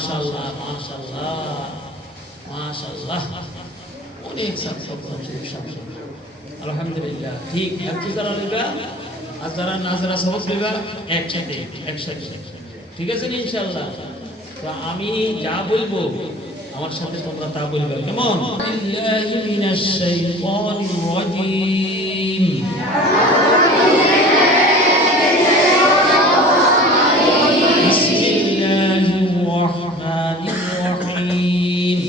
মাশাআল্লাহ মাশাআল্লাহ মাশাআল্লাহ অনেক ছাত্র আলহামদুলিল্লাহ ঠিক একটু যারা লিবা আর যারা নাজরা সবক লিবা একসাথে ঠিক আছে ইনশাআল্লাহ তো আমি যা বলবো আমার সাথে তোমরা তা বলবে কেমন বিল্লাহি মিনাশ শাইতানির রাজীম বিসমিল্লাহির রাহমানির রহিম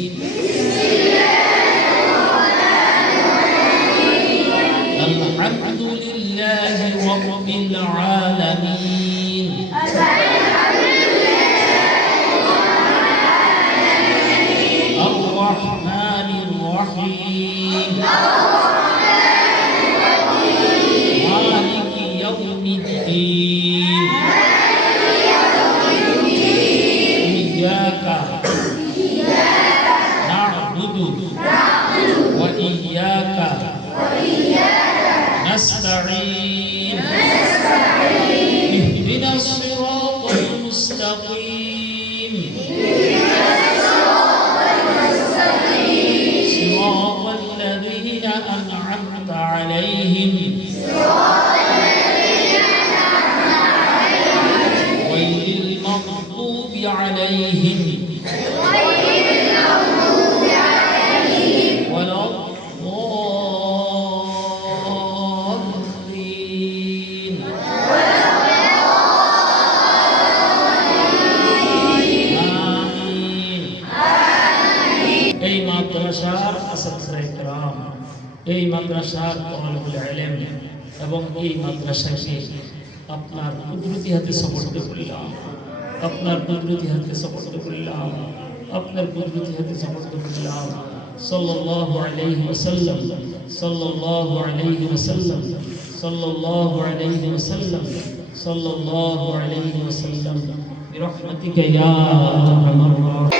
আলহামদুলিল্লাহি রাব্বিল আলামিন الرحمن الرحيم مالك يوم الدين إياك نعبد وإياك نستعين اهدنا الصراط المستقيم صراط الذين أنعمت عليهم غير المغضوب عليهم ولا الضالين آمين এই মাদ্রাসার আসসালামু ইকরাম এই মাদ্রাসার তালিবুল ইলম এবং এই মাদ্রাসাকে আপনার কুদরতি হাতে সমর্থ করলাম আপনার কুদরতি হাতে সমর্থ করলাম আপনার কুদরতি হাতে সমর্থ করলাম সাল্লাল্লাহু আলাইহি ওয়াসাল্লাম সাল্লাল্লাহু আলাইহি ওয়াসাল্লাম সাল্লাল্লাহু আলাইহি ওয়াসাল্লাম সাল্লাল্লাহু আলাইহি ওয়াসাল্লাম বিরহমাতিকা ইয়া আরহামার